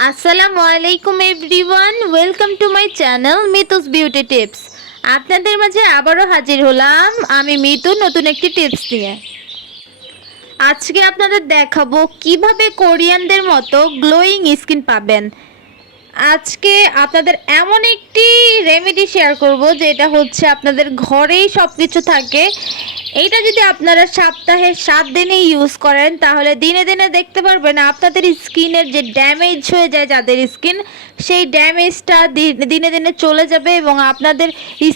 আসসালামু আলাইকুম everyone, welcome to my channel Mitu's beauty tips. আপনাদের মাঝে আবারও হাজির হলাম আমি মিতু নতুন একটি টিপস নিয়ে। আজকে আপনাদের দেখাবো কিভাবে কোরিয়ানদের মতো গ্লোয়িং স্কিন পাবেন। আজকে আপনাদের এমন একটি রেমেডি শেয়ার করব যেটা হচ্ছে আপনাদের ঘরেই সব কিছু থাকে। এইটা যদি আপনারা সপ্তাহে 7 দিনে ইউজ করেন তাহলে দিনে দিনে দেখতে পারবেন আপনাদের স্কিনের যে ড্যামেজ হয়ে যায়, যাদের স্কিন, সেই ড্যামেজটা দিনে দিনে চলে যাবে এবং আপনাদের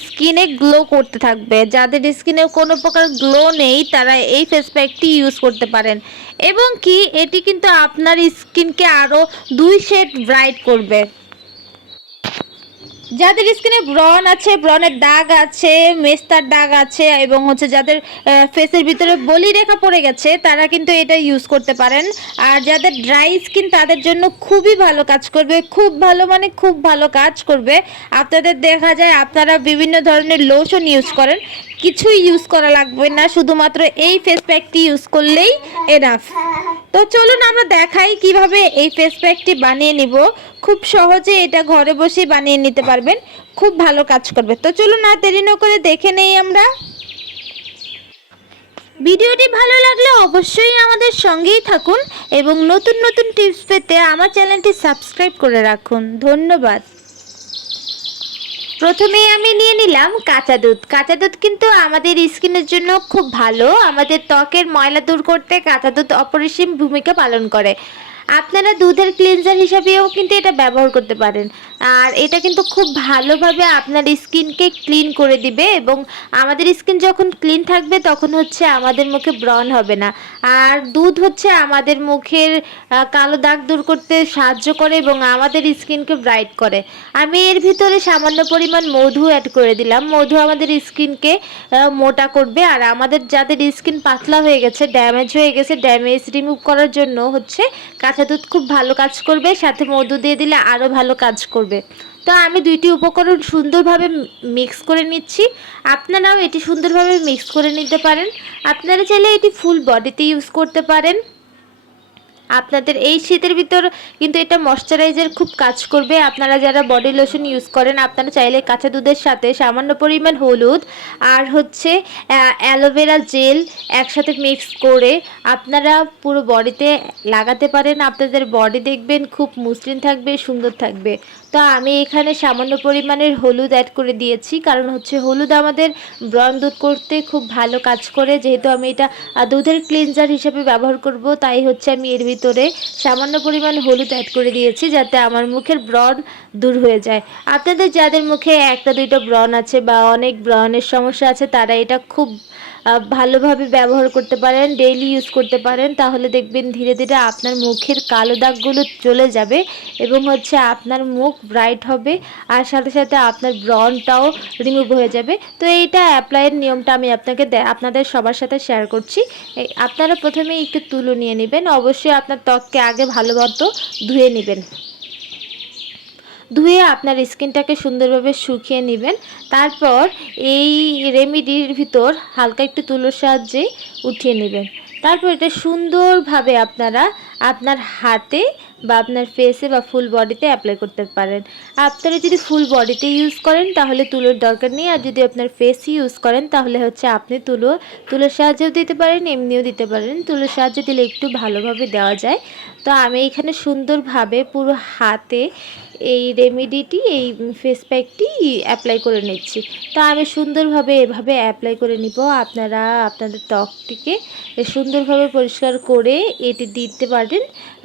স্কিনে গ্লো করতে থাকবে। যাদের স্কিনে কোনো প্রকার গ্লো নেই তারা এই ফেস প্যাকটি ইউজ করতে পারেন এবং কি এটি কিন্তু আপনার স্কিনকে আরও 2 শেড ব্রাইট করবে। যাদের স্কিনে ব্রণ আছে, ব্রণের দাগ আছে, মেস্তার দাগ আছে এবং হচ্ছে যাদের ফেসের ভিতরে বলি রেখা পড়ে গেছে তারা কিন্তু এটা ইউজ করতে পারেন। আর যাদের ড্রাই স্কিন তাদের জন্য খুবই ভালো কাজ করবে, খুব ভালো মানে খুব ভালো কাজ করবে। আপনাদের দেখা যায় আপনারা বিভিন্ন ধরনের লোশন ইউজ করেন, কিছুই ইউজ করা লাগবে না, শুধুমাত্র এই ফেস প্যাকটি ইউজ করলেই এনাফ। তো চলুন আমরা দেখাই কিভাবে এই ফেস প্যাকটি বানিয়ে নিব। খুব সহজে এটা ঘরে বসেই বানিয়ে নিতে পারবেন, খুব ভালো কাজ করবে। তো চলুন আর দেরি না করে দেখে নেই আমরা। ভিডিওটি ভালো লাগলে অবশ্যই আমাদের সঙ্গেই থাকুন এবং নতুন নতুন টিপস পেতে আমার চ্যানেলটি সাবস্ক্রাইব করে রাখুন। ধন্যবাদ। প্রথমেই আমি নিয়ে নিলাম কাঁচা দুধ। কাঁচা দুধ কিন্তু আমাদের স্কিনের জন্য খুব ভালো, আমাদের ত্বকের ময়লা দূর করতে কাঁচা দুধ অপরিসীম ভূমিকা পালন করে। আপনারা দুধের ক্লিনজার হিসাবেও কিন্তু এটা ব্যবহার করতে পারেন। আর এটা কিন্তু খুব ভালোভাবে আপনার স্কিনকে ক্লিন করে দিবে এবং আমাদের স্কিন যখন ক্লিন থাকবে তখন হচ্ছে আমাদের মুখে ব্রণ হবে না। আর দুধ হচ্ছে আমাদের মুখের কালো দাগ দূর করতে সাহায্য করে এবং আমাদের স্কিনকে ব্রাইট করে। আমি এর ভিতরে সামান্য পরিমাণ মধু অ্যাড করে দিলাম। মধু আমাদের স্কিনকে মোটা করবে আর আমাদের যাদের স্কিন পাতলা হয়ে গেছে, ড্যামেজ হয়ে গেছে, ড্যামেজ রিমুভ করার জন্য হচ্ছে কাঁচা দুধ খুব ভালো কাজ করবে, সাথে মধু দিয়ে দিলে আরও ভালো কাজ করবে। তো আমি দুইটি উপকরণ সুন্দরভাবে মিক্স করে নিচ্ছি। আপনারাও এটি সুন্দরভাবে মিক্স করে নিতে পারেন। আপনারা চাইলে এটি ফুল বডিতে ইউজ করতে পারেন। আপনাদের এই শীতের ভিতর কিন্তু এটা ময়শ্চারাইজার খুব কাজ করবে। আপনারা যারা বডি লোশন ইউজ করেন আপনারা চাইলে কাঁচা দুধের সাথে সামান্য পরিমাণ হলুদ আর হচ্ছে অ্যালোভেরা জেল একসাথে মিক্স করে আপনারা পুরো বডিতে লাগাতে পারেন। আপনাদের বডি দেখবেন খুব মসৃণ থাকবে, সুন্দর থাকবে। তো আমি এখানে সামান্য পরিমাণের হলুদ অ্যাড করে দিয়েছি, কারণ হচ্ছে হলুদ আমাদের ব্রণ দূর করতে খুব ভালো কাজ করে। যেহেতু আমি এটা দুধের ক্লিনজার হিসেবে ব্যবহার করব তাই হচ্ছে আমি এর ভিতরে সামান্য পরিমাণ হলুদ অ্যাড করে দিয়েছি যাতে আমার মুখের ব্রণ দূর হয়ে যায়। আপনাদের যাদের মুখে একটা দুইটা ব্রণ আছে বা অনেক ব্রণের সমস্যা আছে তারা এটা খুব ভালোভাবে ব্যবহার করতে পারেন, ডেইলি ইউজ করতে পারেন। তাহলে দেখবেন ধীরে ধীরে আপনার মুখের কালো দাগগুলো চলে যাবে এবং হচ্ছে আপনার মুখ ব্রাইট হবে আর সাথে সাথে আপনার ব্রণটাও রিমুভ হয়ে যাবে। তো এইটা অ্যাপ্লাইয়ের নিয়মটা আমি আপনাদের সবার সাথে শেয়ার করছি। আপনারা প্রথমে একটু তুলো নিয়ে নেবেন। অবশ্যই আপনার ত্বককে আগে ভালো মতো ধুয়ে নেবেন। ধুয়ে আপনার স্কিনটাকে সুন্দরভাবে শুকিয়ে নেবেন। তারপর এই রেমেডির ভিতর হালকা একটু তুলোর সাহায্যে উঠিয়ে নেবেন। তারপর এটা সুন্দরভাবে আপনারা আপনার হাতে বা আপনার ফেসে বা ফুল বডিতে অ্যাপ্লাই করতে পারেন। আপনারা যদি ফুল বডিতে ইউজ করেন তাহলে তুলোর দরকার নেই, আর যদি আপনার ফেসে ইউজ করেন তাহলে হচ্ছে আপনি তুলোর সাহায্যেও দিতে পারেন, এমনিও দিতে পারেন। তুলোর সাহায্যে দিলে একটু ভালোভাবে দেওয়া যায়। তো আমি এখানে সুন্দরভাবে পুরো হাতে এই রেমেডিটি, এই ফেস প্যাকটি অ্যাপ্লাই করে নিচ্ছি। তো আমি সুন্দরভাবে এভাবে অ্যাপ্লাই করে নিব। আপনারা আপনাদের ত্বকটিকে সুন্দরভাবে পরিষ্কার করে এটি দিতে পারেন।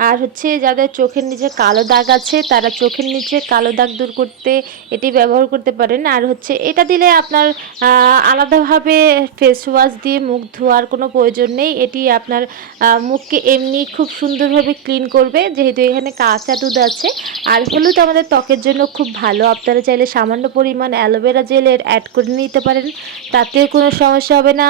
আর হচ্ছে যাদের চোখের নিচে কালো দাগ আছে তারা চোখের নিচে কালো দাগ দূর করতে এটি ব্যবহার করতে পারেন। আর হচ্ছে এটা দিলে আপনার আলাদাভাবে ফেস ওয়াশ দিয়ে মুখ ধোয়ার কোনো প্রয়োজন নেই। এটি আপনার মুখকে এমনি খুব সুন্দরভাবে ক্লিন করবে, যেহেতু এখানে কাঁচা দুধ আছে। আর হলুদ আমাদের ত্বকের জন্য খুব ভালো। আপনারা চাইলে সামান্য পরিমাণ অ্যালোভেরা জেলের অ্যাড করে নিতে পারেন, তাতেও কোনো সমস্যা হবে না,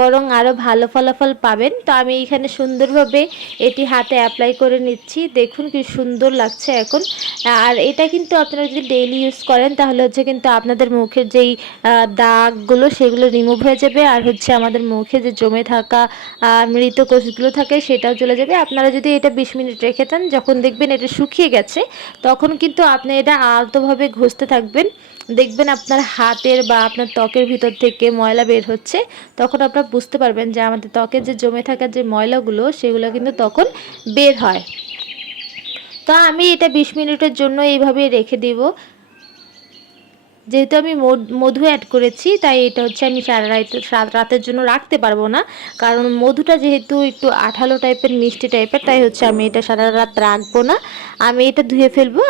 বরং আরও ভালো ফলাফল পাবেন। তো আমি এখানে সুন্দরভাবে এটি হাতে অ্যাপ্লাই করে নিচ্ছি। দেখুন কি সুন্দর লাগছে এখন। আর এটা কিন্তু আপনারা যদি ডেইলি ইউজ করেন তাহলে হচ্ছে কিন্তু আপনাদের মুখের যেই দাগগুলো সেগুলো রিমুভ হয়ে যাবে। আর হচ্ছে আমাদের মুখে যে জমে থাকা মৃত কোষগুলো থাকে সেটাও চলে যাবে। আপনারা যদি এটা 20 মিনিট রেখে দেন। যখন দেখবেন এটা শুকিয়ে গেছে তখন কিন্তু আপনি এটা আলতোভাবে ঘষতে থাকবেন। দেখবেন আপনার হাতের বা আপনার ত্বকের ভিতর থেকে ময়লা বের হচ্ছে। তখন আপনারা বুঝতে পারবেন যে আমাদের ত্বকে যে জমে থাকা যে ময়লাগুলো সেগুলো কিন্তু তখন বের হয়। তো আমি এটা 20 মিনিটের জন্য এইভাবে রেখে দেব। যেহেতু আমি মধু অ্যাড করেছি তাই এটা হচ্ছে আমি সারা রাতের জন্য রাখতে পারবো না, কারণ মধুটা যেহেতু একটু আঠালো টাইপের মিষ্টি টাইপের, তাই হচ্ছে আমি এটা সারা রাত রাখবো না, আমি এটা ধুয়ে ফেলবো।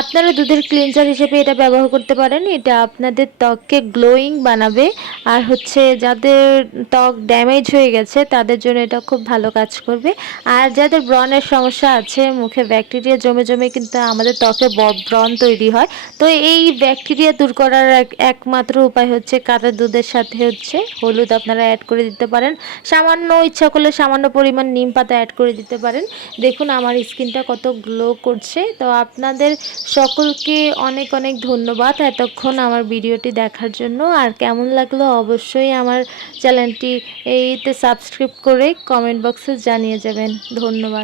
আপনারা দুধের ক্লিনজার হিসেবে এটা ব্যবহার করতে পারেন। এটা আপনাদের ত্বককে গ্লোয়িং বানাবে, আর হচ্ছে যাদের ত্বক ড্যামেজ হয়ে গেছে তাদের জন্য এটা খুব ভালো কাজ করবে। আর যাদের ব্রণের সমস্যা আছে, মুখে ব্যাকটেরিয়া জমে জমে কিন্তু আমাদের ত্বকে ব্রণ তৈরি হয়, তো এই ব্যাকটেরিয়া দূর করার একমাত্র উপায় হচ্ছে কাঁচা দুধের সাথে হচ্ছে হলুদ আপনারা অ্যাড করে দিতে পারেন। সামান্য ইচ্ছা করলে সামান্য পরিমাণ নিম পাতা অ্যাড করে দিতে পারেন। দেখুন আমার স্কিনটা কত গ্লো করছে। তো আপনাদের সকলকে অনেক অনেক ধন্যবাদ এতক্ষণ আমার ভিডিওটি দেখার জন্য। আর কেমন লাগলো অবশ্যই আমার চ্যানেলটি সাবস্ক্রাইব করে কমেন্ট বক্সে জানিয়ে যাবেন। ধন্যবাদ।